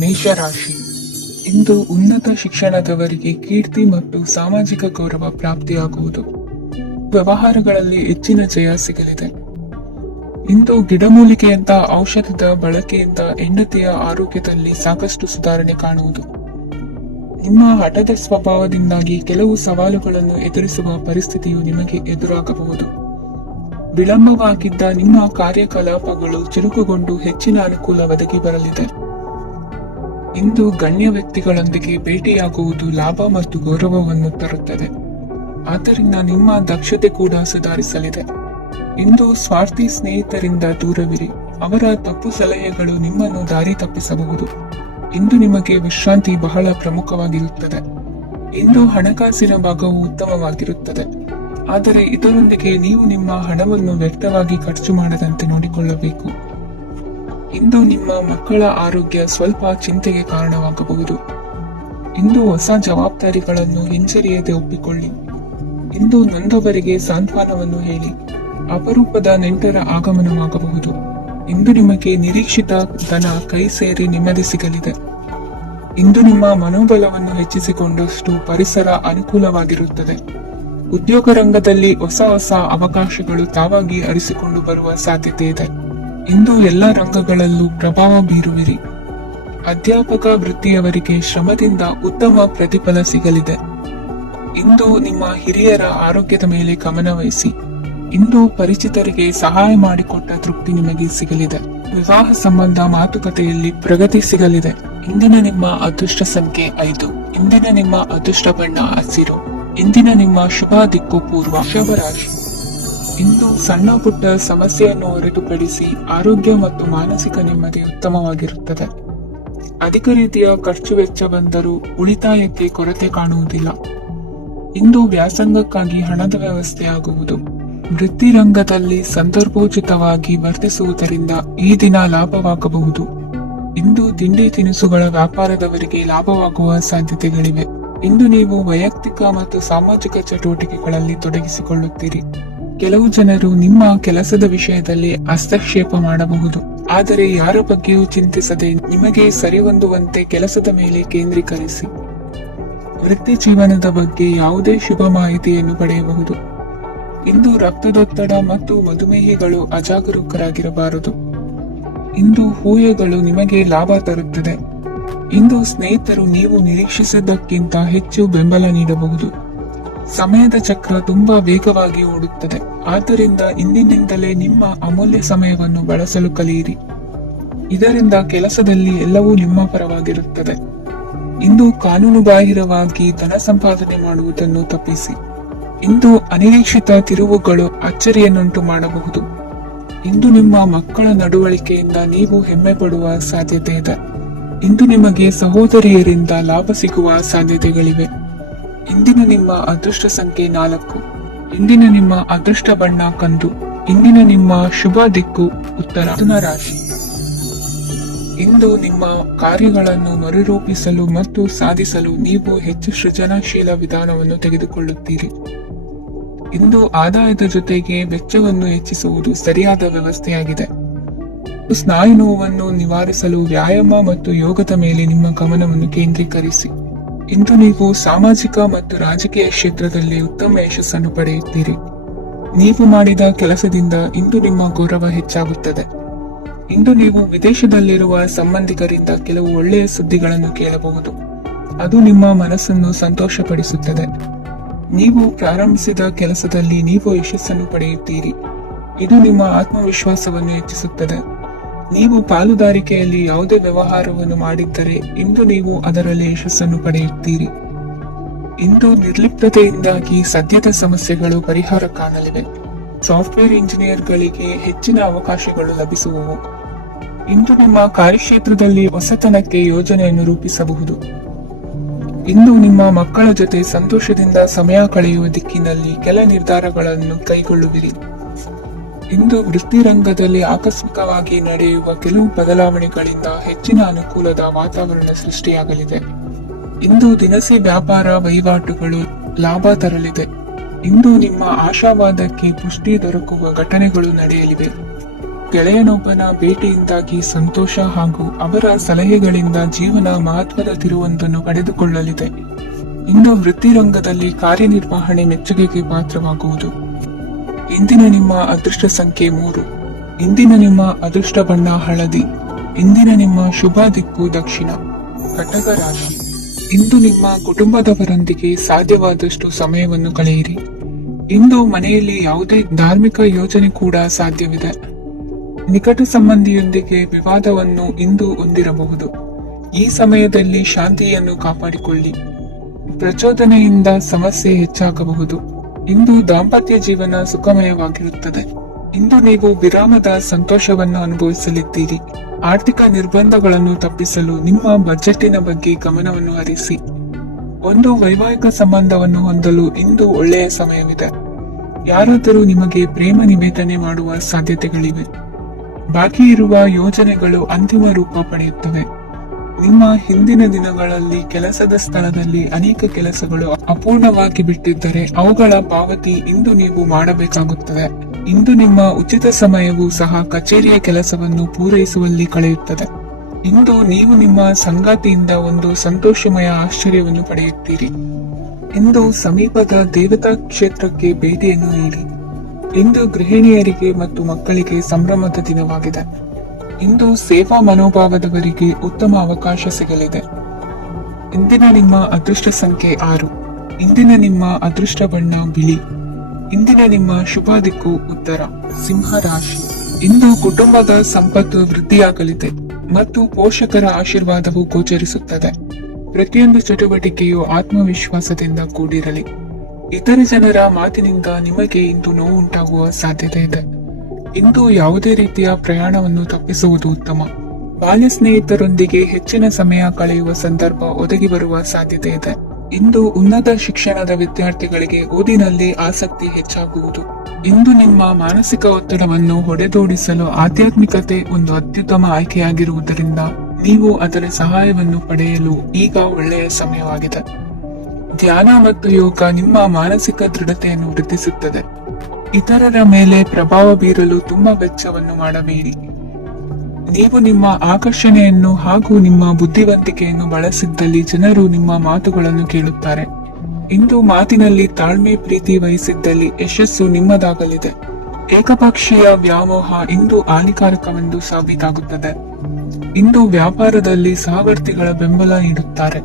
ಮೇಷರಾಶಿ. ಇಂದು ಉನ್ನತ ಶಿಕ್ಷಣದವರಿಗೆ ಕೀರ್ತಿ ಮತ್ತು ಸಾಮಾಜಿಕ ಗೌರವ ಪ್ರಾಪ್ತಿಯಾಗುವುದು. ವ್ಯವಹಾರಗಳಲ್ಲಿ ಹೆಚ್ಚಿನ ಜಯ ಸಿಗಲಿದೆ. ಇಂದು ಗಿಡಮೂಲಿಕೆಯಂತ ಔಷಧದ ಬಳಕೆಯಿಂದ ಹೆಂಡತಿಯ ಆರೋಗ್ಯದಲ್ಲಿ ಸಾಕಷ್ಟು ಸುಧಾರಣೆ ಕಾಣುವುದು. ನಿಮ್ಮ ಹಠದ ಸ್ವಭಾವದಿಂದಾಗಿ ಕೆಲವು ಸವಾಲುಗಳನ್ನು ಎದುರಿಸುವ ಪರಿಸ್ಥಿತಿಯು ನಿಮಗೆ ಎದುರಾಗಬಹುದು. ವಿಳಂಬವಾಗಿದ್ದ ನಿಮ್ಮ ಕಾರ್ಯಕಲಾಪಗಳು ಚುರುಕುಗೊಂಡು ಹೆಚ್ಚಿನ ಅನುಕೂಲ ಒದಗಿ ಬರಲಿದೆ. ಇಂದು ಗಣ್ಯ ವ್ಯಕ್ತಿಗಳೊಂದಿಗೆ ಭೇಟಿಯಾಗುವುದು ಲಾಭ ಮತ್ತು ಗೌರವವನ್ನು ತರುತ್ತದೆ. ಆದ್ದರಿಂದ ನಿಮ್ಮ ದಕ್ಷತೆ ಕೂಡ ಸುಧಾರಿಸಲಿದೆ. ಇಂದು ಸ್ವಾರ್ಥಿ ಸ್ನೇಹಿತರಿಂದ ದೂರವಿರಿ. ಅವರ ತಪ್ಪು ಸಲಹೆಗಳು ನಿಮ್ಮನ್ನು ದಾರಿ ತಪ್ಪಿಸಬಹುದು. ಇಂದು ನಿಮಗೆ ವಿಶ್ರಾಂತಿ ಬಹಳ ಪ್ರಮುಖವಾಗಿರುತ್ತದೆ. ಇಂದು ಹಣಕಾಸಿನ ಭಾಗವು ಉತ್ತಮವಾಗಿರುತ್ತದೆ. ಆದರೆ ಇದರೊಂದಿಗೆ ನೀವು ನಿಮ್ಮ ಹಣವನ್ನು ವ್ಯರ್ಥವಾಗಿ ಖರ್ಚು ಮಾಡದಂತೆ ನೋಡಿಕೊಳ್ಳಬೇಕು. ಇಂದು ನಿಮ್ಮ ಮಕ್ಕಳ ಆರೋಗ್ಯ ಸ್ವಲ್ಪ ಚಿಂತೆಗೆ ಕಾರಣವಾಗಬಹುದು. ಇಂದು ಹೊಸ ಜವಾಬ್ದಾರಿಗಳನ್ನು ಹಿಂಜರಿಯದೆ ಒಪ್ಪಿಕೊಳ್ಳಿ. ಇಂದು ನೊಂದವರಿಗೆ ಸಾಂತ್ವನವನ್ನು ಹೇಳಿ. ಅಪರೂಪದ ನೆಂಟರ ಆಗಮನವಾಗಬಹುದು. ಇಂದು ನಿಮಗೆ ನಿರೀಕ್ಷಿತ ಧನ ಕೈ ಸೇರಿ ನೆಮ್ಮದಿ ಸಿಗಲಿದೆ. ಇಂದು ನಿಮ್ಮ ಮನೋಬಲವನ್ನು ಹೆಚ್ಚಿಸಿಕೊಂಡಷ್ಟು ಪರಿಸರ ಅನುಕೂಲವಾಗಿರುತ್ತದೆ. ಉದ್ಯೋಗ ರಂಗದಲ್ಲಿ ಹೊಸ ಹೊಸ ಅವಕಾಶಗಳು ತಾವಾಗಿ ಅರಿಸಿಕೊಂಡು ಬರುವ ಸಾಧ್ಯತೆ ಇದೆ. ಇಂದು ಎಲ್ಲ ರಂಗಗಳಲ್ಲೂ ಪ್ರಭಾವ ಬೀರುವಿರಿ. ಅಧ್ಯಾಪಕ ವೃತ್ತಿಯವರಿಗೆ ಶ್ರಮದಿಂದ ಉತ್ತಮ ಪ್ರತಿಫಲ ಸಿಗಲಿದೆ. ಇಂದು ನಿಮ್ಮ ಹಿರಿಯರ ಆರೋಗ್ಯದ ಮೇಲೆ ಗಮನ ವಹಿಸಿ. ಇಂದು ಪರಿಚಿತರಿಗೆ ಸಹಾಯ ಮಾಡಿಕೊಟ್ಟ ತೃಪ್ತಿ ನಿಮಗೆ ಸಿಗಲಿದೆ. ವಿವಾಹ ಸಂಬಂಧ ಮಾತುಕತೆಯಲ್ಲಿ ಪ್ರಗತಿ ಸಿಗಲಿದೆ. ಇಂದಿನ ನಿಮ್ಮ ಅದೃಷ್ಟ ಸಂಖ್ಯೆ 5. ಇಂದಿನ ನಿಮ್ಮ ಅದೃಷ್ಟ ಬಣ್ಣ ಹಸಿರು. ಇಂದಿನ ನಿಮ್ಮ ಶುಭ ದಿಕ್ಕು ಪೂರ್ವ. ವೃಷಭರಾಶಿ. ಇಂದು ಸಣ್ಣ ಪುಟ್ಟ ಸಮಸ್ಯೆಯನ್ನು ಹೊರತುಪಡಿಸಿ ಆರೋಗ್ಯ ಮತ್ತು ಮಾನಸಿಕ ನೆಮ್ಮದಿ ಉತ್ತಮವಾಗಿರುತ್ತದೆ. ಅಧಿಕ ರೀತಿಯ ಖರ್ಚು ವೆಚ್ಚ ಬಂದರೂ ಉಳಿತಾಯಕ್ಕೆ ಕೊರತೆ ಕಾಣುವುದಿಲ್ಲ. ಇಂದು ವ್ಯಾಸಂಗಕ್ಕಾಗಿ ಹಣದ ವ್ಯವಸ್ಥೆ ಆಗುವುದು. ವೃತ್ತಿ ರಂಗದಲ್ಲಿ ಸಂದರ್ಭೋಚಿತವಾಗಿ ವರ್ತಿಸುವುದರಿಂದ ಈ ದಿನ ಲಾಭವಾಗಬಹುದು. ಇಂದು ತಿಂಡಿ ತಿನಿಸುಗಳ ವ್ಯಾಪಾರದವರಿಗೆ ಲಾಭವಾಗುವ ಸಾಧ್ಯತೆಗಳಿವೆ. ಇಂದು ನೀವು ವೈಯಕ್ತಿಕ ಮತ್ತು ಸಾಮಾಜಿಕ ಚಟುವಟಿಕೆಗಳಲ್ಲಿ ತೊಡಗಿಸಿಕೊಳ್ಳುತ್ತೀರಿ. ಕೆಲವು ಜನರು ನಿಮ್ಮ ಕೆಲಸದ ವಿಷಯದಲ್ಲಿ ಹಸ್ತಕ್ಷೇಪ ಮಾಡಬಹುದು. ಆದರೆ ಯಾರ ಬಗ್ಗೆಯೂ ಚಿಂತಿಸದೆ ನಿಮಗೆ ಸರಿಹೊಂದುವಂತೆ ಕೆಲಸದ ಮೇಲೆ ಕೇಂದ್ರೀಕರಿಸಿ. ವೃತ್ತಿ ಜೀವನದ ಬಗ್ಗೆ ಯಾವುದೇ ಶುಭ ಮಾಹಿತಿಯನ್ನು ಪಡೆಯಬಹುದು. ಇಂದು ರಕ್ತದೊತ್ತಡ ಮತ್ತು ಮಧುಮೇಹಿಗಳು ಅಜಾಗರೂಕರಾಗಿರಬಾರದು. ಇಂದು ಊಹೆಗಳು ನಿಮಗೆ ಲಾಭ ತರುತ್ತದೆ. ಇಂದು ಸ್ನೇಹಿತರು ನೀವು ನಿರೀಕ್ಷಿಸಿದ್ದಕ್ಕಿಂತ ಹೆಚ್ಚು ಬೆಂಬಲ ನೀಡಬಹುದು. ಸಮಯದ ಚಕ್ರ ತುಂಬಾ ವೇಗವಾಗಿ ಓಡುತ್ತದೆ. ಆದ್ದರಿಂದ ಇಂದಿನಿಂದಲೇ ನಿಮ್ಮ ಅಮೂಲ್ಯ ಸಮಯವನ್ನು ಬಳಸಲು ಕಲಿಯಿರಿ. ಇದರಿಂದ ಕೆಲಸದಲ್ಲಿ ಎಲ್ಲವೂ ನಿಮ್ಮ ಪರವಾಗಿರುತ್ತದೆ. ಇಂದು ಕಾನೂನುಬಾಹಿರವಾಗಿ ಧನ ಸಂಪಾದನೆ ಮಾಡುವುದನ್ನು ತಪ್ಪಿಸಿ. ಇಂದು ಅನಿರೀಕ್ಷಿತ ತಿರುವುಗಳು ಅಚ್ಚರಿಯನ್ನುಂಟು ಮಾಡಬಹುದು. ಇಂದು ನಿಮ್ಮ ಮಕ್ಕಳ ನಡವಳಿಕೆಯಿಂದ ನೀವು ಹೆಮ್ಮೆ ಪಡುವ ಸಾಧ್ಯತೆ ಇದೆ. ಇಂದು ನಿಮಗೆ ಸಹೋದರಿಯರಿಂದ ಲಾಭ ಸಿಗುವ ಸಾಧ್ಯತೆಗಳಿವೆ. ಇಂದಿನ ನಿಮ್ಮ ಅದೃಷ್ಟ ಸಂಖ್ಯೆ 4. ಇಂದಿನ ನಿಮ್ಮ ಅದೃಷ್ಟ ಬಣ್ಣ ಕಂದು. ಇಂದಿನ ನಿಮ್ಮ ಶುಭ ದಿಕ್ಕು ಉತ್ತರ. ಮಿಥುನ ರಾಶಿ. ಇಂದು ನಿಮ್ಮ ಕಾರ್ಯಗಳನ್ನು ಮರುರೂಪಿಸಲು ಮತ್ತು ಸಾಧಿಸಲು ನೀವು ಹೆಚ್ಚು ಸೃಜನಶೀಲ ವಿಧಾನವನ್ನು ತೆಗೆದುಕೊಳ್ಳುತ್ತೀರಿ. ಇಂದು ಆದಾಯದ ಜೊತೆಗೆ ವೆಚ್ಚವನ್ನು ಹೆಚ್ಚಿಸುವುದು ಸರಿಯಾದ ವ್ಯವಸ್ಥೆಯಾಗಿದೆ. ಸ್ನಾಯು ನೋವನ್ನು ನಿವಾರಿಸಲು ವ್ಯಾಯಾಮ ಮತ್ತು ಯೋಗದ ಮೇಲೆ ನಿಮ್ಮ ಗಮನವನ್ನು ಕೇಂದ್ರೀಕರಿಸಿ. ಇಂದು ನೀವು ಸಾಮಾಜಿಕ ಮತ್ತು ರಾಜಕೀಯ ಕ್ಷೇತ್ರದಲ್ಲಿ ಉತ್ತಮ ಯಶಸ್ಸನ್ನು ಪಡೆಯುತ್ತೀರಿ. ನೀವು ಮಾಡಿದ ಕೆಲಸದಿಂದ ಇಂದು ನಿಮ್ಮ ಗೌರವ ಹೆಚ್ಚಾಗುತ್ತದೆ. ಇಂದು ನೀವು ವಿದೇಶದಲ್ಲಿರುವ ಸಂಬಂಧಿಕರಿಂದ ಕೆಲವು ಒಳ್ಳೆಯ ಸುದ್ದಿಗಳನ್ನು ಕೇಳಬಹುದು. ಅದು ನಿಮ್ಮ ಮನಸ್ಸನ್ನು ಸಂತೋಷಪಡಿಸುತ್ತದೆ. ನೀವು ಪ್ರಾರಂಭಿಸಿದ ಕೆಲಸದಲ್ಲಿ ನೀವು ಯಶಸ್ಸನ್ನು ಪಡೆಯುತ್ತೀರಿ. ಇದು ನಿಮ್ಮ ಆತ್ಮವಿಶ್ವಾಸವನ್ನು ಹೆಚ್ಚಿಸುತ್ತದೆ. ನೀವು ಪಾಲುದಾರಿಕೆಯಲ್ಲಿ ಯಾವುದೇ ವ್ಯವಹಾರವನ್ನು ಮಾಡಿದ್ದರೆ ಇಂದು ನೀವು ಅದರಲ್ಲಿ ಯಶಸ್ಸನ್ನು ಪಡೆಯುತ್ತೀರಿ. ಇಂದು ನಿರ್ಲಿಪ್ತತೆಯಿಂದಾಗಿ ಸದ್ಯದ ಸಮಸ್ಯೆಗಳು ಪರಿಹಾರ ಕಾಣಲಿವೆ. ಸಾಫ್ಟ್ವೇರ್ ಇಂಜಿನಿಯರ್ಗಳಿಗೆ ಹೆಚ್ಚಿನ ಅವಕಾಶಗಳು ಲಭಿಸುವವು. ಇಂದು ನಿಮ್ಮ ಕಾರ್ಯಕ್ಷೇತ್ರದಲ್ಲಿ ಹೊಸತನಕ್ಕೆ ಯೋಜನೆಯನ್ನು ರೂಪಿಸಬಹುದು. ಇಂದು ನಿಮ್ಮ ಮಕ್ಕಳ ಜೊತೆ ಸಂತೋಷದಿಂದ ಸಮಯ ಕಳೆಯುವ ದಿಕ್ಕಿನಲ್ಲಿ ಕೆಲ ನಿರ್ಧಾರಗಳನ್ನು ಕೈಗೊಳ್ಳುವಿರಿ. ಇಂದು ವೃತ್ತಿ ರಂಗದಲ್ಲಿ ಆಕಸ್ಮಿಕವಾಗಿ ನಡೆಯುವ ಕೆಲವು ಬದಲಾವಣೆಗಳಿಂದ ಹೆಚ್ಚಿನ ಅನುಕೂಲದ ವಾತಾವರಣ ಸೃಷ್ಟಿಯಾಗಲಿದೆ. ಇಂದು ದಿನಸಿ ವ್ಯಾಪಾರ ವಹಿವಾಟುಗಳು ಲಾಭ ತರಲಿದೆ. ಇಂದು ನಿಮ್ಮ ಆಶಾವಾದಕ್ಕೆ ಪುಷ್ಟಿ ದೊರಕುವ ಘಟನೆಗಳು ನಡೆಯಲಿವೆ. ಗೆಳೆಯನೊಬ್ಬನ ಭೇಟಿಯಿಂದಾಗಿ ಸಂತೋಷ ಹಾಗೂ ಅವರ ಸಲಹೆಗಳಿಂದ ಜೀವನ ಮಹತ್ವದ ತಿರುವೊಂದನ್ನು ಪಡೆದುಕೊಳ್ಳಲಿದೆ. ಇಂದು ವೃತ್ತಿರಂಗದಲ್ಲಿ ಕಾರ್ಯನಿರ್ವಹಣೆ ಮೆಚ್ಚುಗೆಗೆ ಪಾತ್ರವಾಗುವುದು. ಇಂದಿನ ನಿಮ್ಮ ಅದೃಷ್ಟ ಸಂಖ್ಯೆ 3. ಇಂದಿನ ನಿಮ್ಮ ಅದೃಷ್ಟ ಬಣ್ಣ ಹಳದಿ. ಇಂದಿನ ನಿಮ್ಮ ಶುಭ ದಿಕ್ಕು ದಕ್ಷಿಣ. ಕಟಕ ರಾಶಿ. ಇಂದು ನಿಮ್ಮ ಕುಟುಂಬದವರೊಂದಿಗೆ ಸಾಧ್ಯವಾದಷ್ಟು ಸಮಯವನ್ನು ಕಳೆಯಿರಿ. ಇಂದು ಮನೆಯಲ್ಲಿ ಯಾವುದೇ ಧಾರ್ಮಿಕ ಯೋಜನೆ ಕೂಡ ಸಾಧ್ಯವಿದೆ. ನಿಕಟ ಸಂಬಂಧಿಯೊಂದಿಗೆ ವಿವಾದವನ್ನು ಇಂದು ಹೊಂದಿರಬಹುದು. ಈ ಸಮಯದಲ್ಲಿ ಶಾಂತಿಯನ್ನು ಕಾಪಾಡಿಕೊಳ್ಳಿ. ಪ್ರಚೋದನೆಯಿಂದ ಸಮಸ್ಯೆ ಹೆಚ್ಚಾಗಬಹುದು. ಇಂದು ದಾಂಪತ್ಯ ಜೀವನ ಸುಖಮಯವಾಗಿರುತ್ತದೆ. ಇಂದು ನೀವು ವಿರಾಮದ ಸಂತೋಷವನ್ನು ಅನುಭವಿಸಲಿದ್ದೀರಿ. ಆರ್ಥಿಕ ನಿರ್ಬಂಧಗಳನ್ನು ತಪ್ಪಿಸಲು ನಿಮ್ಮ ಬಜೆಟಿನ ಬಗ್ಗೆ ಗಮನವನ್ನು ಹರಿಸಿ. ಒಂದು ವೈವಾಹಿಕ ಸಂಬಂಧವನ್ನು ಹೊಂದಲು ಇಂದು ಒಳ್ಳೆಯ ಸಮಯವಿದೆ. ಯಾರಾದರೂ ನಿಮಗೆ ಪ್ರೇಮ ನಿವೇದನೆ ಮಾಡುವ ಸಾಧ್ಯತೆಗಳಿವೆ. ಬಾಕಿ ಇರುವ ಯೋಜನೆಗಳು ಅಂತಿಮ ರೂಪ ಪಡೆಯುತ್ತವೆ. ನಿಮ್ಮ ಹಿಂದಿನ ದಿನಗಳಲ್ಲಿ ಕೆಲಸದ ಸ್ಥಳದಲ್ಲಿ ಅನೇಕ ಕೆಲಸಗಳು ಅಪೂರ್ಣವಾಗಿ ಬಿಟ್ಟಿದ್ದರೆ ಅವುಗಳ ಪಾವತಿ ಇಂದು ನೀವು ಮಾಡಬೇಕಾಗುತ್ತದೆ. ಇಂದು ನಿಮ್ಮ ಉಚಿತ ಸಮಯವೂ ಸಹ ಕಚೇರಿಯ ಕೆಲಸವನ್ನು ಪೂರೈಸುವಲ್ಲಿ ಕಳೆಯುತ್ತದೆ. ಇಂದು ನೀವು ನಿಮ್ಮ ಸಂಗಾತಿಯಿಂದ ಒಂದು ಸಂತೋಷಮಯ ಆಶ್ಚರ್ಯವನ್ನು ಪಡೆಯುತ್ತೀರಿ. ಇಂದು ಸಮೀಪದ ದೇವತಾ ಕ್ಷೇತ್ರಕ್ಕೆ ಭೇಟಿಯನ್ನು ನೀಡಿ. ಇಂದು ಗೃಹಿಣಿಯರಿಗೆ ಮತ್ತು ಮಕ್ಕಳಿಗೆ ಸಂಭ್ರಮದ ದಿನವಾಗಿದೆ. ಇಂದು ಸೇವಾ ಮನೋಭಾವದವರಿಗೆ ಉತ್ತಮ ಅವಕಾಶ ಸಿಗಲಿದೆ. ಇಂದಿನ ನಿಮ್ಮ ಅದೃಷ್ಟ ಸಂಖ್ಯೆ 6. ಇಂದಿನ ನಿಮ್ಮ ಅದೃಷ್ಟ ಬಣ್ಣ ಬಿಳಿ. ಇಂದಿನ ನಿಮ್ಮ ಶುಭ ದಿಕ್ಕು ಉತ್ತರ. ಸಿಂಹ ರಾಶಿ. ಇಂದು ಕುಟುಂಬದ ಸಂಪತ್ತು ವೃದ್ಧಿಯಾಗಲಿದೆ ಮತ್ತು ಪೋಷಕರ ಆಶೀರ್ವಾದವು ಗೋಚರಿಸುತ್ತದೆ. ಪ್ರತಿಯೊಂದು ಚಟುವಟಿಕೆಯು ಆತ್ಮವಿಶ್ವಾಸದಿಂದ ಕೂಡಿರಲಿ. ಇತರ ಜನರ ಮಾತಿನಿಂದ ನಿಮಗೆ ಇಂದು ನೋವು ಉಂಟಾಗುವ ಸಾಧ್ಯತೆ ಇದೆ. ಇಂದು ಯಾವುದೇ ರೀತಿಯ ಪ್ರಯಾಣವನ್ನು ತಪ್ಪಿಸುವುದು ಉತ್ತಮ. ಬಾಲ್ಯ ಸ್ನೇಹಿತರೊಂದಿಗೆ ಹೆಚ್ಚಿನ ಸಮಯ ಕಳೆಯುವ ಸಂದರ್ಭ ಒದಗಿ ಬರುವ ಸಾಧ್ಯತೆ ಇದೆ. ಇಂದು ಉನ್ನತ ಶಿಕ್ಷಣದ ವಿದ್ಯಾರ್ಥಿಗಳಿಗೆ ಓದಿನಲ್ಲಿ ಆಸಕ್ತಿ ಹೆಚ್ಚಾಗುವುದು. ಇಂದು ನಿಮ್ಮ ಮಾನಸಿಕ ಒತ್ತಡವನ್ನು ಹೊಡೆದೋಡಿಸಲು ಆಧ್ಯಾತ್ಮಿಕತೆ ಒಂದು ಅತ್ಯುತ್ತಮ ಆಯ್ಕೆಯಾಗಿರುವುದರಿಂದ ನೀವು ಅದರ ಸಹಾಯವನ್ನು ಪಡೆಯಲು ಈಗ ಒಳ್ಳೆಯ ಸಮಯವಾಗಿದೆ. ಧ್ಯಾನ ಮತ್ತು ಯೋಗ ನಿಮ್ಮ ಮಾನಸಿಕ ದೃಢತೆಯನ್ನು ವೃದ್ಧಿಸುತ್ತದೆ. ಇತರರ ಮೇಲೆ ಪ್ರಭಾವ ಬೀರಲು ತುಂಬಾ ವೆಚ್ಚವನ್ನು ಮಾಡಬೇಡಿ. ನೀವು ನಿಮ್ಮ ಆಕರ್ಷಣೆಯನ್ನು ಹಾಗೂ ನಿಮ್ಮ ಬುದ್ಧಿವಂತಿಕೆಯನ್ನು ಬಳಸಿದ್ದಲ್ಲಿ ಜನರು ನಿಮ್ಮ ಮಾತುಗಳನ್ನು ಕೇಳುತ್ತಾರೆ. ಇಂದು ಮಾತಿನಲ್ಲಿ ತಾಳ್ಮೆ ಪ್ರೀತಿ ವಹಿಸಿದ್ದಲ್ಲಿ ಯಶಸ್ಸು ನಿಮ್ಮದಾಗಲಿದೆ. ಏಕಪಕ್ಷೀಯ ವ್ಯಾಮೋಹ ಇಂದು ಹಾನಿಕಾರಕವೆಂದು ಸಾಬೀತಾಗುತ್ತದೆ. ಇಂದು ವ್ಯಾಪಾರದಲ್ಲಿ ಸಹವರ್ತಿಗಳ ಬೆಂಬಲ ನೀಡುತ್ತಾರೆ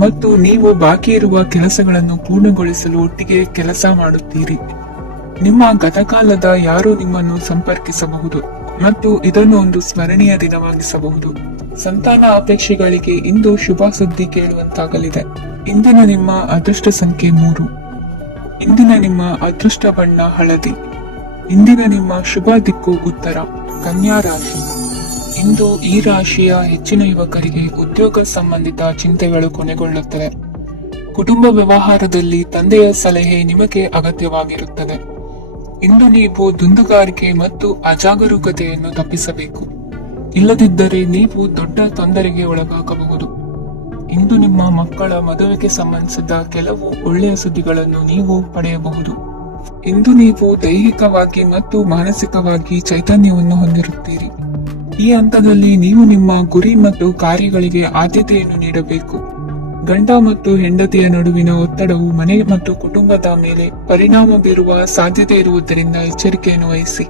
ಮತ್ತು ನೀವು ಬಾಕಿ ಇರುವ ಕೆಲಸಗಳನ್ನು ಪೂರ್ಣಗೊಳಿಸಲು ಒಟ್ಟಿಗೆ ಕೆಲಸ ಮಾಡುತ್ತೀರಿ. ನಿಮ್ಮ ಗತಕಾಲದ ಯಾರು ನಿಮ್ಮನ್ನು ಸಂಪರ್ಕಿಸಬಹುದು ಮತ್ತು ಇದನ್ನು ಒಂದು ಸ್ಮರಣೀಯ ದಿನವಾಗಿಸಬಹುದು. ಸಂತಾನ ಅಪೇಕ್ಷೆಗಳಿಗೆ ಇಂದು ಶುಭ ಸುದ್ದಿ ಕೇಳುವಂತಾಗಲಿದೆ. ಇಂದಿನ ನಿಮ್ಮ ಅದೃಷ್ಟ ಸಂಖ್ಯೆ 3. ಇಂದಿನ ನಿಮ್ಮ ಅದೃಷ್ಟ ಬಣ್ಣ ಹಳದಿ. ಇಂದಿನ ನಿಮ್ಮ ಶುಭ ದಿಕ್ಕು ಉತ್ತರ. ಕನ್ಯಾ ರಾಶಿ. ಇಂದು ಈ ರಾಶಿಯ ಹೆಚ್ಚಿನ ಯುವಕರಿಗೆ ಉದ್ಯೋಗ ಸಂಬಂಧಿತ ಚಿಂತೆಗಳು ಕೊನೆಗೊಳ್ಳುತ್ತವೆ. ಕುಟುಂಬ ವ್ಯವಹಾರದಲ್ಲಿ ತಂದೆಯ ಸಲಹೆ ನಿಮಗೆ ಅಗತ್ಯವಾಗಿರುತ್ತದೆ. ಇಂದು ನೀವು ದುಂದುಗಾರಿಕೆ ಮತ್ತು ಅಜಾಗರೂಕತೆಯನ್ನು ತಪ್ಪಿಸಬೇಕು. ಇಲ್ಲದಿದ್ದರೆ ನೀವು ದೊಡ್ಡ ತೊಂದರೆಗೆ ಒಳಗಾಗಬಹುದು. ಇಂದು ನಿಮ್ಮ ಮಕ್ಕಳ ಮದುವೆಗೆ ಸಂಬಂಧಿಸಿದ ಕೆಲವು ಒಳ್ಳೆಯ ಸುದ್ದಿಗಳನ್ನು ನೀವು ಪಡೆಯಬಹುದು. ಇಂದು ನೀವು ದೈಹಿಕವಾಗಿ ಮತ್ತು ಮಾನಸಿಕವಾಗಿ ಚೈತನ್ಯವನ್ನು ಹೊಂದಿರುತ್ತೀರಿ. ಈ ಹಂತದಲ್ಲಿ ನೀವು ನಿಮ್ಮ ಗುರಿ ಮತ್ತು ಕಾರ್ಯಗಳಿಗೆ ಆದ್ಯತೆಯನ್ನು ನೀಡಬೇಕು. ಗಂಡ ಮತ್ತು ಹೆಂಡತಿಯ ನಡುವಿನ ಒತ್ತಡವು ಮನೆ ಮತ್ತು ಕುಟುಂಬದ ಮೇಲೆ ಪರಿಣಾಮ ಬೀರುವ ಸಾಧ್ಯತೆ ಇರುವುದರಿಂದ ಎಚ್ಚರಿಕೆಯನ್ನು ವಹಿಸಿ.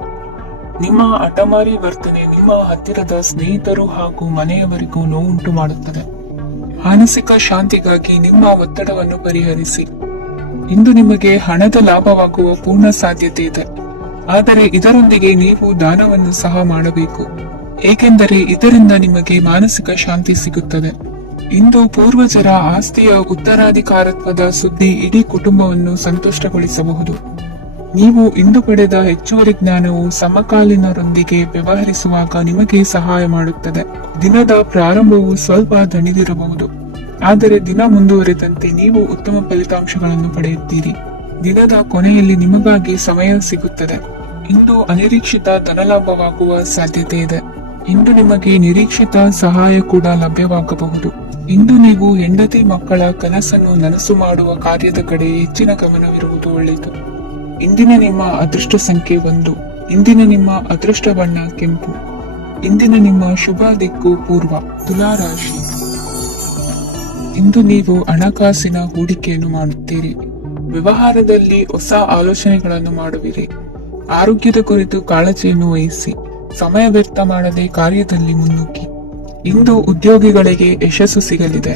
ನಿಮ್ಮ ಹಠಮಾರಿ ವರ್ತನೆ ನಿಮ್ಮ ಹತ್ತಿರದ ಸ್ನೇಹಿತರು ಹಾಗೂ ಮನೆಯವರಿಗೂ ನೋವುಂಟು ಮಾಡುತ್ತದೆ. ಮಾನಸಿಕ ಶಾಂತಿಗಾಗಿ ನಿಮ್ಮ ಒತ್ತಡವನ್ನು ಪರಿಹರಿಸಿ. ಇಂದು ನಿಮಗೆ ಹಣದ ಲಾಭವಾಗುವ ಪೂರ್ಣ ಸಾಧ್ಯತೆ ಇದೆ. ಆದರೆ ಇದರೊಂದಿಗೆ ನೀವು ದಾನವನ್ನು ಸಹ ಮಾಡಬೇಕು, ಏಕೆಂದರೆ ಇದರಿಂದ ನಿಮಗೆ ಮಾನಸಿಕ ಶಾಂತಿ ಸಿಗುತ್ತದೆ. ಇಂದು ಪೂರ್ವಜರ ಆಸ್ತಿಯ ಉತ್ತರಾಧಿಕಾರತ್ವದ ಸುದ್ದಿ ಇಡೀ ಕುಟುಂಬವನ್ನು ಸಂತುಷ್ಟಗೊಳಿಸಬಹುದು. ನೀವು ಇಂದು ಪಡೆದ ಹೆಚ್ಚುವರಿ ಜ್ಞಾನವು ಸಮಕಾಲೀನರೊಂದಿಗೆ ವ್ಯವಹರಿಸುವಾಗ ನಿಮಗೆ ಸಹಾಯ ಮಾಡುತ್ತದೆ. ದಿನದ ಪ್ರಾರಂಭವು ಸ್ವಲ್ಪ ದಣಿದಿರಬಹುದು, ಆದರೆ ದಿನ ಮುಂದುವರೆದಂತೆ ನೀವು ಉತ್ತಮ ಫಲಿತಾಂಶಗಳನ್ನು ಪಡೆಯುತ್ತೀರಿ. ದಿನದ ಕೊನೆಯಲ್ಲಿ ನಿಮಗಾಗಿ ಸಮಯ ಸಿಗುತ್ತದೆ. ಇಂದು ಅನಿರೀಕ್ಷಿತ ಧನಲಾಭವಾಗುವ ಸಾಧ್ಯತೆ ಇದೆ. ಇಂದು ನಿಮಗೆ ನಿರೀಕ್ಷಿತ ಸಹಾಯ ಕೂಡ ಲಭ್ಯವಾಗಬಹುದು. ಇಂದು ನೀವು ಹೆಂಡತಿ ಮಕ್ಕಳ ಕನಸನ್ನು ನನಸು ಮಾಡುವ ಕಾರ್ಯದ ಕಡೆ ಹೆಚ್ಚಿನ ಗಮನವಿರುವುದು ಒಳ್ಳೆಯದು. ಇಂದಿನ ನಿಮ್ಮ ಅದೃಷ್ಟ ಸಂಖ್ಯೆ 1. ಇಂದಿನ ನಿಮ್ಮ ಅದೃಷ್ಟ ಬಣ್ಣ ಕೆಂಪು. ಇಂದಿನ ನಿಮ್ಮ ಶುಭ ದಿಕ್ಕು ಪೂರ್ವ. ತುಲಾ ರಾಶಿ. ಇಂದು ನೀವು ಹಣಕಾಸಿನ ಹೂಡಿಕೆಯನ್ನು ಮಾಡುತ್ತೀರಿ. ವ್ಯವಹಾರದಲ್ಲಿ ಹೊಸ ಆಲೋಚನೆಗಳನ್ನು ಮಾಡುವಿರಿ. ಆರೋಗ್ಯದ ಕುರಿತು ಕಾಳಜಿಯನ್ನು ವಹಿಸಿ. ಸಮಯ ವ್ಯರ್ಥ ಮಾಡದೆ ಕಾರ್ಯದಲ್ಲಿ ಮುನ್ನುಗ್ಗಿ. ಇಂದು ಉದ್ಯೋಗಿಗಳಿಗೆ ಯಶಸ್ಸು ಸಿಗಲಿದೆ.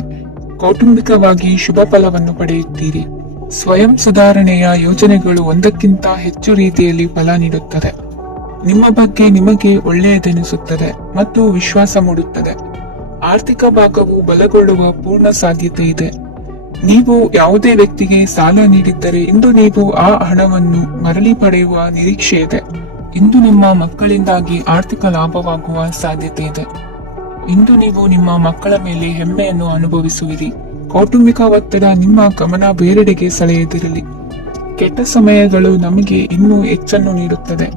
ಕೌಟುಂಬಿಕವಾಗಿ ಶುಭ ಫಲವನ್ನು ಪಡೆಯುತ್ತೀರಿ. ಸ್ವಯಂ ಸುಧಾರಣೆಯ ಯೋಜನೆಗಳು ಒಂದಕ್ಕಿಂತ ಹೆಚ್ಚು ರೀತಿಯಲ್ಲಿ ಫಲ ನೀಡುತ್ತದೆ. ನಿಮ್ಮ ಬಗ್ಗೆ ನಿಮಗೆ ಒಳ್ಳೆಯದೆನಿಸುತ್ತದೆ ಮತ್ತು ವಿಶ್ವಾಸ ಮೂಡುತ್ತದೆ. ಆರ್ಥಿಕ ಭಾಗವು ಬಲಗೊಳ್ಳುವ ಪೂರ್ಣ ಸಾಧ್ಯತೆ ಇದೆ. ನೀವು ಯಾವುದೇ ವ್ಯಕ್ತಿಗೆ ಸಾಲ ನೀಡಿದ್ದರೆ ಇಂದು ನೀವು ಆ ಹಣವನ್ನು ಮರಳಿ ಪಡೆಯುವ ನಿರೀಕ್ಷೆ ಇದೆ. ಇಂದು ನಿಮ್ಮ ಮಕ್ಕಳಿಂದಾಗಿ ಆರ್ಥಿಕ ಲಾಭವಾಗುವ ಸಾಧ್ಯತೆ ಇದೆ. ಇಂದು ನೀವು ನಿಮ್ಮ ಮಕ್ಕಳ ಮೇಲೆ ಹೆಮ್ಮೆಯನ್ನು ಅನುಭವಿಸುವಿರಿ. ಕೌಟುಂಬಿಕ ಒತ್ತಡ ನಿಮ್ಮ ಗಮನ ಬೇರೆಡೆಗೆ ಸೆಳೆಯದಿರಲಿ. ಕೆಟ್ಟ ಸಮಯಗಳು ನಮಗೆ ಇನ್ನೂ ಹೆಚ್ಚನ್ನು ನೀಡುತ್ತದೆ.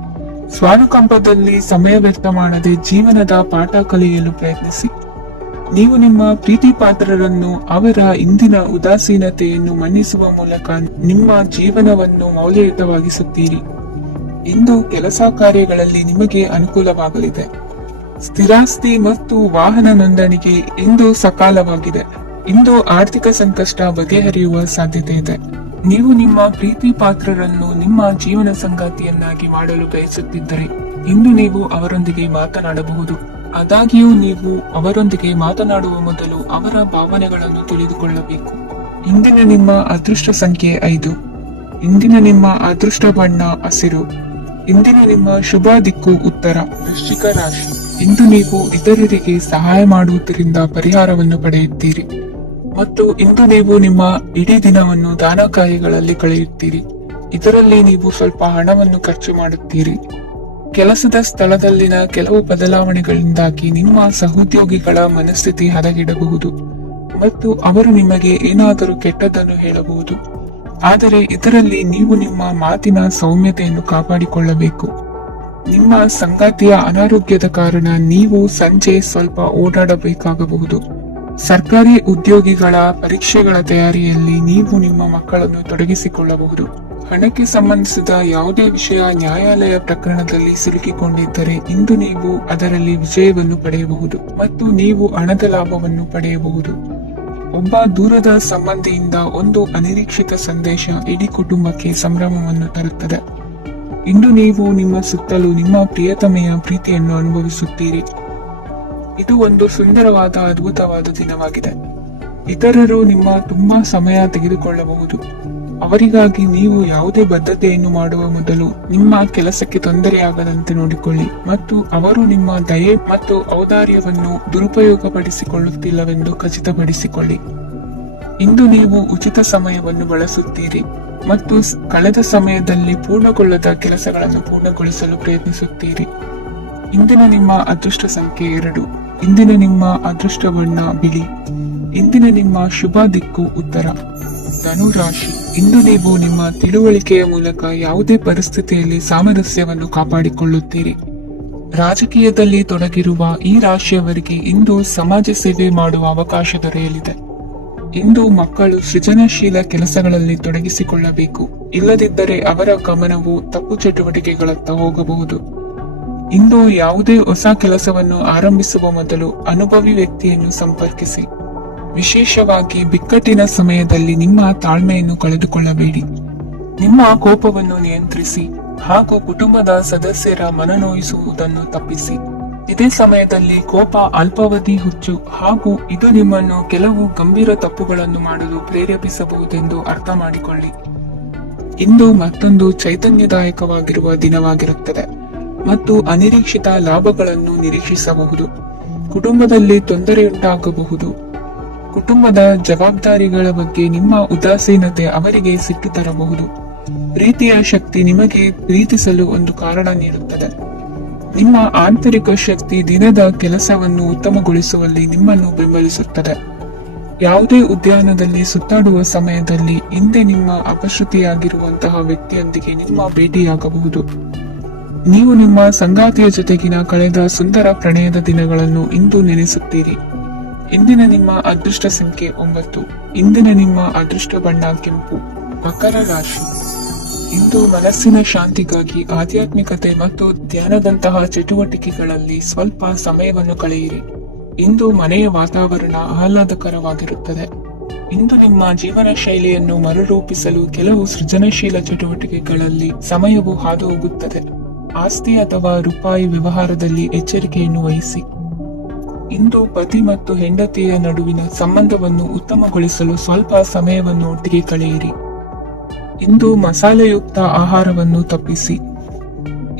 ಸ್ವಾನುಕಂಪದಲ್ಲಿ ಸಮಯ ವ್ಯರ್ಥ ಮಾಡದೆ ಜೀವನದ ಪಾಠ ಕಲಿಯಲು ಪ್ರಯತ್ನಿಸಿ. ನೀವು ನಿಮ್ಮ ಪ್ರೀತಿ ಪಾತ್ರರನ್ನು ಅವರ ಇಂದಿನ ಉದಾಸೀನತೆಯನ್ನು ಮನ್ನಿಸುವ ಮೂಲಕ ನಿಮ್ಮ ಜೀವನವನ್ನು ಮೌಲ್ಯಯುತವಾಗಿಸುತ್ತೀರಿ. ಇಂದು ಕೆಲಸ ಕಾರ್ಯಗಳಲ್ಲಿ ನಿಮಗೆ ಅನುಕೂಲವಾಗಲಿದೆ. ಸ್ಥಿರಾಸ್ತಿ ಮತ್ತು ವಾಹನ ನೋಂದಣಿಗೆ ಇಂದು ಸಕಾಲವಾಗಿದೆ. ಇಂದು ಆರ್ಥಿಕ ಸಂಕಷ್ಟ ಬಗೆಹರಿಯುವ ಸಾಧ್ಯತೆ ಇದೆ. ನೀವು ನಿಮ್ಮ ಪ್ರೀತಿ ಪಾತ್ರರನ್ನು ನಿಮ್ಮ ಜೀವನ ಸಂಗಾತಿಯನ್ನಾಗಿ ಮಾಡಲು ಬಯಸುತ್ತಿದ್ದರೆ ಇಂದು ನೀವು ಅವರೊಂದಿಗೆ ಮಾತನಾಡಬಹುದು. ಆದಾಗ್ಯೂ ನೀವು ಅವರೊಂದಿಗೆ ಮಾತನಾಡುವ ಮೊದಲು ಅವರ ಭಾವನೆಗಳನ್ನು ತಿಳಿದುಕೊಳ್ಳಬೇಕು. ಇಂದಿನ ನಿಮ್ಮ ಅದೃಷ್ಟ ಸಂಖ್ಯೆ 5. ಇಂದಿನ ನಿಮ್ಮ ಅದೃಷ್ಟ ಬಣ್ಣ ಹಸಿರು. ಇಂದಿನ ನಿಮ್ಮ ಶುಭ ದಿಕ್ಕು ಉತ್ತರ. ವೃಶ್ಚಿಕ ರಾಶಿ. ಇಂದು ನೀವು ಇತರರಿಗೆ ಸಹಾಯ ಮಾಡುವುದರಿಂದ ಪರಿಹಾರವನ್ನು ಪಡೆಯುತ್ತೀರಿ ಮತ್ತು ಇಂದು ನೀವು ನಿಮ್ಮ ಇಡೀ ದಿನವನ್ನು ದಾನ ಕಾರ್ಯಗಳಲ್ಲಿ ಕಳೆಯುತ್ತೀರಿ. ಇದರಲ್ಲಿ ನೀವು ಸ್ವಲ್ಪ ಹಣವನ್ನು ಖರ್ಚು ಮಾಡುತ್ತೀರಿ. ಕೆಲಸದ ಸ್ಥಳದಲ್ಲಿನ ಕೆಲವು ಬದಲಾವಣೆಗಳಿಂದಾಗಿ ನಿಮ್ಮ ಸಹೋದ್ಯೋಗಿಗಳ ಮನಸ್ಥಿತಿ ಹದಗೆಡಬಹುದು ಮತ್ತು ಅವರು ನಿಮಗೆ ಏನಾದರೂ ಕೆಟ್ಟದ್ದನ್ನು ಹೇಳಬಹುದು. ಆದರೆ ಇದರಲ್ಲಿ ನೀವು ನಿಮ್ಮ ಮಾತಿನ ಸೌಮ್ಯತೆಯನ್ನು ಕಾಪಾಡಿಕೊಳ್ಳಬೇಕು. ನಿಮ್ಮ ಸಂಗಾತಿಯ ಅನಾರೋಗ್ಯದ ಕಾರಣ ನೀವು ಸಂಜೆ ಸ್ವಲ್ಪ ಓಡಾಡಬೇಕಾಗಬಹುದು. ಸರ್ಕಾರಿ ಉದ್ಯೋಗಿಗಳ ಪರೀಕ್ಷೆಗಳ ತಯಾರಿಯಲ್ಲಿ ನೀವು ನಿಮ್ಮ ಮಕ್ಕಳನ್ನು ತೊಡಗಿಸಿಕೊಳ್ಳಬಹುದು. ಹಣಕ್ಕೆ ಸಂಬಂಧಿಸಿದ ಯಾವುದೇ ವಿಷಯ ನ್ಯಾಯಾಲಯ ಪ್ರಕರಣದಲ್ಲಿ ಸಿಲುಕಿಕೊಂಡಿದ್ದರೆ ಇಂದು ನೀವು ಅದರಲ್ಲಿ ವಿಜಯವನ್ನು ಪಡೆಯಬಹುದು ಮತ್ತು ನೀವು ಹಣದ ಲಾಭವನ್ನು ಪಡೆಯಬಹುದು. ಒಬ್ಬ ದೂರದ ಸಂಬಂಧಿಯಿಂದ ಒಂದು ಅನಿರೀಕ್ಷಿತ ಸಂದೇಶ ಇಡೀ ಕುಟುಂಬಕ್ಕೆ ಸಂಭ್ರಮವನ್ನು ತರುತ್ತದೆ. ಇಂದು ನೀವು ನಿಮ್ಮ ಸುತ್ತಲೂ ನಿಮ್ಮ ಪ್ರಿಯತಮೆಯ ಪ್ರೀತಿಯನ್ನು ಅನುಭವಿಸುತ್ತೀರಿ. ಇದು ಒಂದು ಸುಂದರವಾದ ಅದ್ಭುತವಾದ ದಿನವಾಗಿದೆ. ಇತರರು ನಿಮ್ಮ ತುಂಬಾ ಸಮಯ ತೆಗೆದುಕೊಳ್ಳಬಹುದು. ಅವರಿಗಾಗಿ ನೀವು ಯಾವುದೇ ಬದ್ಧತೆಯನ್ನು ಮಾಡುವ ಮೊದಲು ನಿಮ್ಮ ಕೆಲಸಕ್ಕೆ ತೊಂದರೆಯಾಗದಂತೆ ನೋಡಿಕೊಳ್ಳಿ ಮತ್ತು ಅವರು ನಿಮ್ಮ ದಯೆ ಮತ್ತು ಔದಾರ್ಯವನ್ನು ದುರುಪಯೋಗಪಡಿಸಿಕೊಳ್ಳುತ್ತಿಲ್ಲವೆಂದು ಖಚಿತಪಡಿಸಿಕೊಳ್ಳಿ. ಇಂದು ನೀವು ಉಚಿತ ಸಮಯವನ್ನು ಬಳಸುತ್ತೀರಿ ಮತ್ತು ಕಳೆದ ಸಮಯದಲ್ಲಿ ಪೂರ್ಣಗೊಳ್ಳದ ಕೆಲಸಗಳನ್ನು ಪೂರ್ಣಗೊಳಿಸಲು ಪ್ರಯತ್ನಿಸುತ್ತೀರಿ. ಇಂದಿನ ನಿಮ್ಮ ಅದೃಷ್ಟ ಸಂಖ್ಯೆ 2. ಇಂದಿನ ನಿಮ್ಮ ಅದೃಷ್ಟ ಬಣ್ಣ ಬಿಳಿ. ಇಂದಿನ ನಿಮ್ಮ ಶುಭ ದಿಕ್ಕು ಉತ್ತರ. ಧನು ರಾಶಿ. ಇಂದು ನೀವು ನಿಮ್ಮ ತಿಳುವಳಿಕೆಯ ಮೂಲಕ ಯಾವುದೇ ಪರಿಸ್ಥಿತಿಯಲ್ಲಿ ಸಾಮರಸ್ಯವನ್ನು ಕಾಪಾಡಿಕೊಳ್ಳುತ್ತೀರಿ. ರಾಜಕೀಯದಲ್ಲಿ ತೊಡಗಿರುವ ಈ ರಾಶಿಯವರಿಗೆ ಇಂದು ಸಮಾಜ ಸೇವೆ ಮಾಡುವ ಅವಕಾಶ ದೊರೆಯಲಿದೆ. ಇಂದು ಮಕ್ಕಳು ಸೃಜನಶೀಲ ಕೆಲಸಗಳಲ್ಲಿ ತೊಡಗಿಸಿಕೊಳ್ಳಬೇಕು. ಇಲ್ಲದಿದ್ದರೆ ಅವರ ಗಮನವು ತಪ್ಪು ಚಟುವಟಿಕೆಗಳತ್ತ ಹೋಗಬಹುದು. ಇಂದು ಯಾವುದೇ ಹೊಸ ಕೆಲಸವನ್ನು ಆರಂಭಿಸುವ ಮೊದಲು ಅನುಭವಿ ವ್ಯಕ್ತಿಯನ್ನು ಸಂಪರ್ಕಿಸಿ. ವಿಶೇಷವಾಗಿ ಬಿಕ್ಕಟ್ಟಿನ ಸಮಯದಲ್ಲಿ ನಿಮ್ಮ ತಾಳ್ಮೆಯನ್ನು ಕಳೆದುಕೊಳ್ಳಬೇಡಿ. ನಿಮ್ಮ ಕೋಪವನ್ನು ನಿಯಂತ್ರಿಸಿ ಹಾಗೂ ಕುಟುಂಬದ ಸದಸ್ಯರ ಮನನೋಯಿಸುವುದನ್ನು ತಪ್ಪಿಸಿ. ಇದೇ ಸಮಯದಲ್ಲಿ ಕೋಪ ಅಲ್ಪಾವಧಿ ಹುಚ್ಚು ಹಾಗೂ ಇದು ನಿಮ್ಮನ್ನು ಕೆಲವು ಗಂಭೀರ ತಪ್ಪುಗಳನ್ನು ಮಾಡಲು ಪ್ರೇರೇಪಿಸಬಹುದೆಂದು ಅರ್ಥ ಮಾಡಿಕೊಳ್ಳಿ. ಇಂದು ಮತ್ತೊಂದು ಚೈತನ್ಯದಾಯಕವಾಗಿರುವ ದಿನವಾಗಿರುತ್ತದೆ ಮತ್ತು ಅನಿರೀಕ್ಷಿತ ಲಾಭಗಳನ್ನು ನಿರೀಕ್ಷಿಸಬಹುದು. ಕುಟುಂಬದಲ್ಲಿ ತೊಂದರೆಯುಂಟಾಗಬಹುದು. ಕುಟುಂಬದ ಜವಾಬ್ದಾರಿಗಳ ಬಗ್ಗೆ ನಿಮ್ಮ ಉದಾಸೀನತೆ ಅವರಿಗೆ ಸಿಟ್ಟು ತರಬಹುದು. ಪ್ರೀತಿಯ ಶಕ್ತಿ ನಿಮಗೆ ಪ್ರೀತಿಸಲು ಒಂದು ಕಾರಣ ನೀಡುತ್ತದೆ. ನಿಮ್ಮ ಆಂತರಿಕ ಶಕ್ತಿ ದಿನದ ಕೆಲಸವನ್ನು ಉತ್ತಮಗೊಳಿಸುವಲ್ಲಿ ನಿಮ್ಮನ್ನು ಬೆಂಬಲಿಸುತ್ತದೆ. ಯಾವುದೇ ಉದ್ಯಾನದಲ್ಲಿ ಸುತ್ತಾಡುವ ಸಮಯದಲ್ಲಿ ಹಿಂದೆ ನಿಮ್ಮ ಅಪಶ್ರುತಿಯಾಗಿರುವಂತಹ ವ್ಯಕ್ತಿಯೊಂದಿಗೆ ನಿಮ್ಮ ಭೇಟಿಯಾಗಬಹುದು. ನೀವು ನಿಮ್ಮ ಸಂಗಾತಿಯ ಜೊತೆಗಿನ ಕಳೆದ ಸುಂದರ ಪ್ರಣಯದ ದಿನಗಳನ್ನು ಇಂದು ನೆನೆಸುತ್ತೀರಿ. ಇಂದಿನ ನಿಮ್ಮ ಅದೃಷ್ಟ ಸಂಖ್ಯೆ 9. ಇಂದಿನ ನಿಮ್ಮ ಅದೃಷ್ಟ ಬಣ್ಣ ಕೆಂಪು. ಮಕರ ರಾಶಿ. ಇಂದು ಮನಸ್ಸಿನ ಶಾಂತಿಗಾಗಿ ಆಧ್ಯಾತ್ಮಿಕತೆ ಮತ್ತು ಧ್ಯಾನದಂತಹ ಚಟುವಟಿಕೆಗಳಲ್ಲಿ ಸ್ವಲ್ಪ ಸಮಯವನ್ನು ಕಳೆಯಿರಿ. ಇಂದು ಮನೆಯ ವಾತಾವರಣ ಆಹ್ಲಾದಕರವಾಗಿರುತ್ತದೆ. ಇಂದು ನಿಮ್ಮ ಜೀವನ ಶೈಲಿಯನ್ನು ಮರುರೂಪಿಸಲು ಕೆಲವು ಸೃಜನಶೀಲ ಚಟುವಟಿಕೆಗಳಲ್ಲಿ ಸಮಯವು ಹಾದು ಹೋಗುತ್ತದೆ. ಆಸ್ತಿ ಅಥವಾ ರೂಪಾಯಿ ವ್ಯವಹಾರದಲ್ಲಿ ಎಚ್ಚರಿಕೆಯನ್ನು ವಹಿಸಿ. ಇಂದು ಪತಿ ಮತ್ತು ಹೆಂಡತಿಯ ನಡುವಿನ ಸಂಬಂಧವನ್ನು ಉತ್ತಮಗೊಳಿಸಲು ಸ್ವಲ್ಪ ಸಮಯವನ್ನು ಒಟ್ಟಿಗೆ ಕಳೆಯಿರಿ. ಇಂದು ಮಸಾಲೆಯುಕ್ತ ಆಹಾರವನ್ನು ತಪ್ಪಿಸಿ.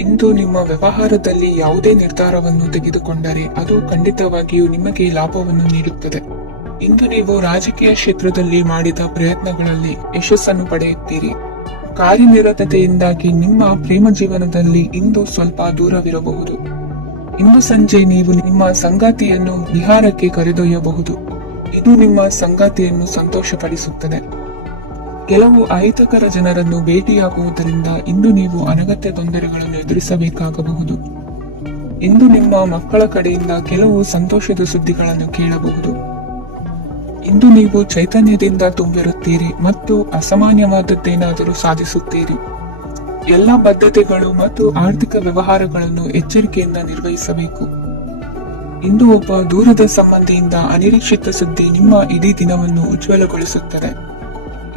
ಇಂದು ನಿಮ್ಮ ವ್ಯವಹಾರದಲ್ಲಿ ಯಾವುದೇ ನಿರ್ಧಾರವನ್ನು ತೆಗೆದುಕೊಂಡರೆ ಅದು ಖಂಡಿತವಾಗಿಯೂ ನಿಮಗೆ ಲಾಭವನ್ನು ನೀಡುತ್ತದೆ. ಇಂದು ನೀವು ರಾಜಕೀಯ ಕ್ಷೇತ್ರದಲ್ಲಿ ಮಾಡಿದ ಪ್ರಯತ್ನಗಳಲ್ಲಿ ಯಶಸ್ಸನ್ನು ಪಡೆಯುತ್ತೀರಿ. ಕಾರ್ಯನಿರತತೆಯಿಂದಾಗಿ ನಿಮ್ಮ ಪ್ರೇಮ ಜೀವನದಲ್ಲಿ ಇಂದು ಸ್ವಲ್ಪ ದೂರವಿರಬಹುದು. ಇಂದು ಸಂಜೆ ನೀವು ನಿಮ್ಮ ಸಂಗಾತಿಯನ್ನು ವಿಹಾರಕ್ಕೆ ಕರೆದೊಯ್ಯಬಹುದು. ಇದು ನಿಮ್ಮ ಸಂಗಾತಿಯನ್ನು ಸಂತೋಷಪಡಿಸುತ್ತದೆ. ಕೆಲವು ಅಹಿತಕರ ಜನರನ್ನು ಭೇಟಿಯಾಗುವುದರಿಂದ ಇಂದು ನೀವು ಅನಗತ್ಯ ತೊಂದರೆಗಳನ್ನು ಎದುರಿಸಬೇಕಾಗಬಹುದು. ಇಂದು ನಿಮ್ಮ ಮಕ್ಕಳ ಕಡೆಯಿಂದ ಕೆಲವು ಸಂತೋಷದ ಸುದ್ದಿಗಳನ್ನು ಕೇಳಬಹುದು. ಇಂದು ನೀವು ಚೈತನ್ಯದಿಂದ ತುಂಬಿರುತ್ತೀರಿ ಮತ್ತು ಅಸಾಮಾನ್ಯವಾದದ್ದೇನಾದರೂ ಸಾಧಿಸುತ್ತೀರಿ. ಎಲ್ಲ ಬದ್ಧತೆಗಳು ಮತ್ತು ಆರ್ಥಿಕ ವ್ಯವಹಾರಗಳನ್ನು ಎಚ್ಚರಿಕೆಯಿಂದ ನಿರ್ವಹಿಸಬೇಕು. ಇಂದು ಒಬ್ಬ ದೂರದ ಸಂಬಂಧಿಯಿಂದ ಅನಿರೀಕ್ಷಿತ ಸುದ್ದಿ ನಿಮ್ಮ ಇಡೀ ದಿನವನ್ನು ಉಜ್ವಲಗೊಳಿಸುತ್ತದೆ.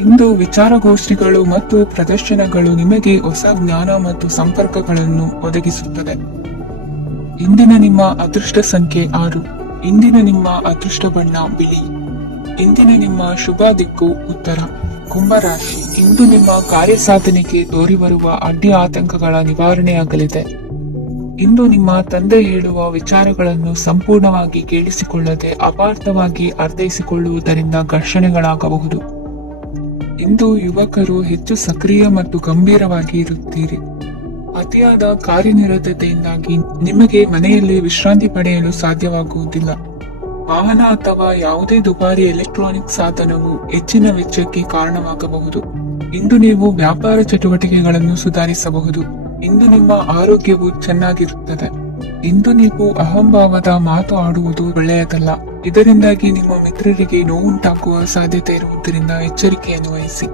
ಇಂದು ವಿಚಾರಗೋಷ್ಠಿಗಳು ಮತ್ತು ಪ್ರದರ್ಶನಗಳು ನಿಮಗೆ ಹೊಸ ಜ್ಞಾನ ಮತ್ತು ಸಂಪರ್ಕಗಳನ್ನು ಒದಗಿಸುತ್ತದೆ. ಇಂದಿನ ನಿಮ್ಮ ಅದೃಷ್ಟ ಸಂಖ್ಯೆ 6. ಇಂದಿನ ನಿಮ್ಮ ಅದೃಷ್ಟ ಬಣ್ಣ ಬಿಳಿ. ಇಂದಿನ ನಿಮ್ಮ ಶುಭ ದಿಕ್ಕು ಉತ್ತರ. ಕುಂಭರಾಶಿ. ಇಂದು ನಿಮ್ಮ ಕಾರ್ಯಸಾಧನೆಗೆ ತೋರಿಬರುವ ಅಡ್ಡಿ ಆತಂಕಗಳ ನಿವಾರಣೆಯಾಗಲಿದೆ. ಇಂದು ನಿಮ್ಮ ತಂದೆ ಹೇಳುವ ವಿಚಾರಗಳನ್ನು ಸಂಪೂರ್ಣವಾಗಿ ಕೇಳಿಸಿಕೊಳ್ಳದೆ ಅಪಾರ್ಥವಾಗಿ ಅರ್ಥೈಸಿಕೊಳ್ಳುವುದರಿಂದ ಘರ್ಷಣೆಗಳಾಗಬಹುದು. ಇಂದು ಯುವಕರು ಹೆಚ್ಚು ಸಕ್ರಿಯ ಮತ್ತು ಗಂಭೀರವಾಗಿ ಇರುತ್ತೀರಿ. ಅತಿಯಾದ ಕಾರ್ಯನಿರತತೆಯಿಂದಾಗಿ ನಿಮಗೆ ಮನೆಯಲ್ಲಿ ವಿಶ್ರಾಂತಿ ಪಡೆಯಲು ಸಾಧ್ಯವಾಗುವುದಿಲ್ಲ. ವಾಹನ ಅಥವಾ ಯಾವುದೇ ದುಬಾರಿ ಎಲೆಕ್ಟ್ರಾನಿಕ್ ಸಾಧನವು ಹೆಚ್ಚಿನ ವೆಚ್ಚಕ್ಕೆ ಕಾರಣವಾಗಬಹುದು. ಇಂದು ನೀವು ವ್ಯಾಪಾರ ಚಟುವಟಿಕೆಗಳನ್ನು ಸುಧಾರಿಸಬಹುದು. ಇಂದು ನಿಮ್ಮ ಆರೋಗ್ಯವು ಚೆನ್ನಾಗಿರುತ್ತದೆ. ಇಂದು ನೀವು ಅಹಂಭಾವದ ಮಾತು ಆಡುವುದು ಒಳ್ಳೆಯದಲ್ಲ. ಇದರಿಂದಾಗಿ ನಿಮ್ಮ ಮಿತ್ರರಿಗೆ ನೋವುಂಟಾಗುವ ಸಾಧ್ಯತೆ ಇರುವುದರಿಂದ ಎಚ್ಚರಿಕೆಯನ್ನು ವಹಿಸಿ.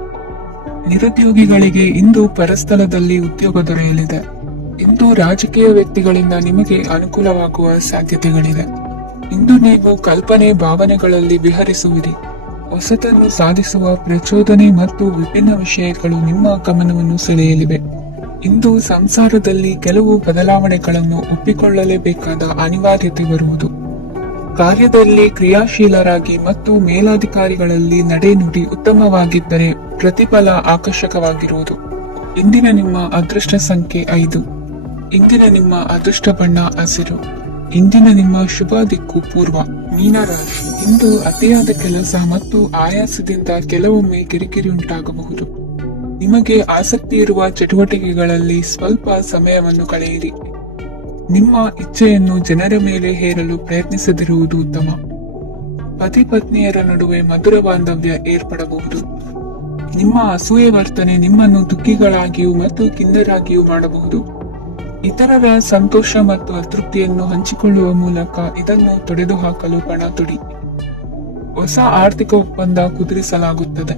ನಿರುದ್ಯೋಗಿಗಳಿಗೆ ಇಂದು ಪರಸ್ಥಳದಲ್ಲಿ ಉದ್ಯೋಗ ದೊರೆಯಲಿದೆ. ಇಂದು ರಾಜಕೀಯ ವ್ಯಕ್ತಿಗಳಿಂದ ನಿಮಗೆ ಅನುಕೂಲವಾಗುವ ಸಾಧ್ಯತೆಗಳಿದೆ. ಇಂದು ನೀವು ಕಲ್ಪನೆ ಭಾವನೆಗಳಲ್ಲಿ ವಿಹರಿಸುವಿರಿ. ಹೊಸತನ್ನು ಸಾಧಿಸುವ ಪ್ರಚೋದನೆ ಮತ್ತು ವಿಭಿನ್ನ ವಿಷಯಗಳು ನಿಮ್ಮ ಗಮನವನ್ನು ಸೆಳೆಯಲಿವೆ. ಇಂದು ಸಂಸಾರದಲ್ಲಿ ಕೆಲವು ಬದಲಾವಣೆಗಳನ್ನು ಒಪ್ಪಿಕೊಳ್ಳಲೇಬೇಕಾದ ಅನಿವಾರ್ಯತೆ ಬರುವುದು. ಕಾರ್ಯದಲ್ಲಿ ಕ್ರಿಯಾಶೀಲರಾಗಿ ಮತ್ತು ಮೇಲಾಧಿಕಾರಿಗಳಲ್ಲಿ ನಡೆನುಡಿ ಉತ್ತಮವಾಗಿದ್ದರೆ ಪ್ರತಿಫಲ ಆಕರ್ಷಕವಾಗಿರುವುದು. ಇಂದಿನ ನಿಮ್ಮ ಅದೃಷ್ಟ ಸಂಖ್ಯೆ 5. ಇಂದಿನ ನಿಮ್ಮ ಅದೃಷ್ಟ ಬಣ್ಣ ಹಸಿರು. ಇಂದಿನ ನಿಮ್ಮ ಶುಭ ದಿಕ್ಕು ಪೂರ್ವ. ಮೀನರಾಶಿ. ಇಂದು ಅತಿಯಾದ ಕೆಲಸ ಮತ್ತು ಆಯಾಸದಿಂದ ಕೆಲವೊಮ್ಮೆ ಕಿರಿಕಿರಿ ಉಂಟಾಗಬಹುದು. ನಿಮಗೆ ಆಸಕ್ತಿ ಇರುವ ಚಟುವಟಿಕೆಗಳಲ್ಲಿ ಸ್ವಲ್ಪ ಸಮಯವನ್ನು ಕಳೆಯಿರಿ. ನಿಮ್ಮ ಇಚ್ಛೆಯನ್ನು ಜನರ ಮೇಲೆ ಹೇರಲು ಪ್ರಯತ್ನಿಸದಿರುವುದು ಉತ್ತಮ. ಪತಿ ಪತ್ನಿಯರ ನಡುವೆ ಮಧುರ ಬಾಂಧವ್ಯ ಏರ್ಪಡಬಹುದು. ನಿಮ್ಮ ಅಸೂಯೆ ವರ್ತನೆ ನಿಮ್ಮನ್ನು ದುಃಖಿಗಳಾಗಿಯೂ ಮತ್ತು ಖಿನ್ನರಾಗಿಯೂ ಮಾಡಬಹುದು. ಇತರರ ಸಂತೋಷ ಮತ್ತು ಅತೃಪ್ತಿಯನ್ನು ಹಂಚಿಕೊಳ್ಳುವ ಮೂಲಕ ಇದನ್ನು ತೊಡೆದುಹಾಕಲು ಪಣ ತೊಡಿ. ಹೊಸ ಆರ್ಥಿಕ ಒಪ್ಪಂದ ಕುದುರಿಸಲಾಗುತ್ತದೆ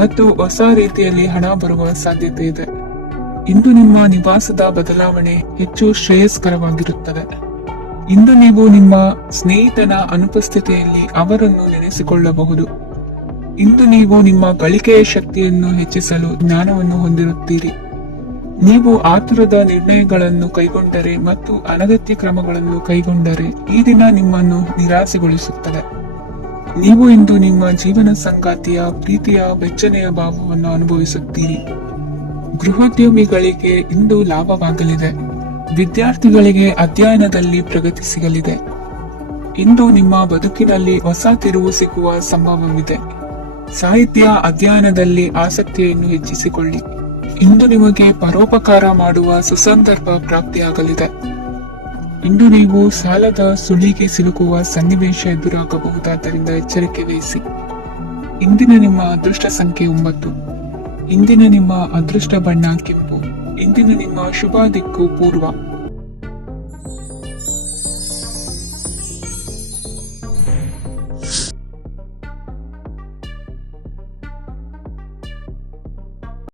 ಮತ್ತು ಹೊಸ ರೀತಿಯಲ್ಲಿ ಹಣ ಬರುವ ಸಾಧ್ಯತೆ ಇದೆ. ಇಂದು ನಿಮ್ಮ ನಿವಾಸದ ಬದಲಾವಣೆ ಹೆಚ್ಚು ಶ್ರೇಯಸ್ಕರವಾಗಿರುತ್ತದೆ. ಇಂದು ನೀವು ನಿಮ್ಮ ಸ್ನೇಹಿತನ ಅನುಪಸ್ಥಿತಿಯಲ್ಲಿ ಅವರನ್ನು ನೆನೆಸಿಕೊಳ್ಳಬಹುದು. ಇಂದು ನೀವು ನಿಮ್ಮ ಗಳಿಕೆಯ ಶಕ್ತಿಯನ್ನು ಹೆಚ್ಚಿಸಲು ಜ್ಞಾನವನ್ನು ಹೊಂದಿರುತ್ತೀರಿ. ನೀವು ಆತುರದ ನಿರ್ಣಯಗಳನ್ನು ಕೈಗೊಂಡರೆ ಮತ್ತು ಅನಗತ್ಯ ಕ್ರಮಗಳನ್ನು ಕೈಗೊಂಡರೆ ಈ ದಿನ ನಿಮ್ಮನ್ನು ನಿರಾಸೆಗೊಳಿಸುತ್ತದೆ. ನೀವು ಇಂದು ನಿಮ್ಮ ಜೀವನ ಸಂಗಾತಿಯ ಪ್ರೀತಿಯ ಬೆಚ್ಚನೆಯ ಭಾವವನ್ನು ಅನುಭವಿಸುತ್ತೀರಿ. ಗೃಹೋದ್ಯಮಿಗಳಿಗೆ ಇಂದು ಲಾಭವಾಗಲಿದೆ. ವಿದ್ಯಾರ್ಥಿಗಳಿಗೆ ಅಧ್ಯಯನದಲ್ಲಿ ಪ್ರಗತಿ ಸಿಗಲಿದೆ. ಇಂದು ನಿಮ್ಮ ಬದುಕಿನಲ್ಲಿ ಹೊಸ ತಿರುವು ಸಿಗುವ ಸಂಭವವಿದೆ. ಸಾಹಿತ್ಯ ಅಧ್ಯಯನದಲ್ಲಿ ಆಸಕ್ತಿಯನ್ನು ಹೆಚ್ಚಿಸಿಕೊಳ್ಳಿ. ಇಂದು ನಿಮಗೆ ಪರೋಪಕಾರ ಮಾಡುವ ಸುಸಂದರ್ಭ ಪ್ರಾಪ್ತಿಯಾಗಲಿದೆ. ಇಂದು ನೀವು ಸಾಲದ ಸುಳಿಗೆ ಸಿಲುಕುವ ಸನ್ನಿವೇಶ ಎದುರಾಗಬಹುದಾದ್ದರಿಂದ ಎಚ್ಚರಿಕೆ ವಹಿಸಿ. ಇಂದಿನ ನಿಮ್ಮ ಅದೃಷ್ಟ ಸಂಖ್ಯೆ 9. ಇಂದಿನ ನಿಮ್ಮ ಅದೃಷ್ಟ ಬಣ್ಣ ಕೆಂಪು. ಇಂದಿನ ನಿಮ್ಮ ಶುಭ ದಿಕ್ಕು ಪೂರ್ವ.